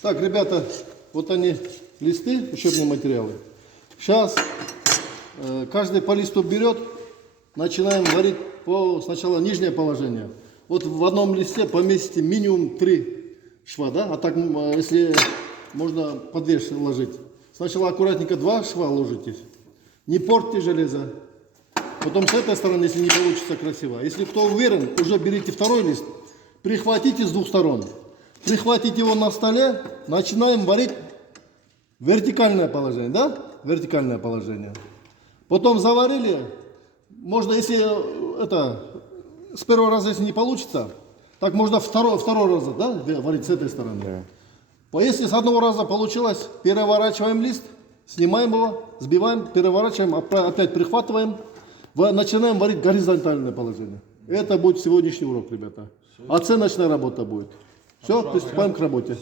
Так, ребята, вот они листы, учебные материалы. Сейчас каждый по листу берет, начинаем варить сначала нижнее положение. Вот в одном листе поместите минимум 3 шва, да? А так, если можно по 2 ложить. Сначала аккуратненько 2 шва ложите. Не портите железо. Потом с этой стороны, если не получится красиво. Если кто уверен, уже берите второй лист, прихватите с 2 сторон. Прихватите его на столе, начинаем варить вертикальное положение, да? Вертикальное положение. Потом заварили, можно, если с первого раза, если не получится, так можно второй раз, да, варить с этой стороны. Да. Если с одного раза получилось, переворачиваем лист, снимаем его, сбиваем, переворачиваем, опять прихватываем, начинаем варить горизонтальное положение. Это будет сегодняшний урок, ребята. Оценочная работа будет. Все, приступаем к работе.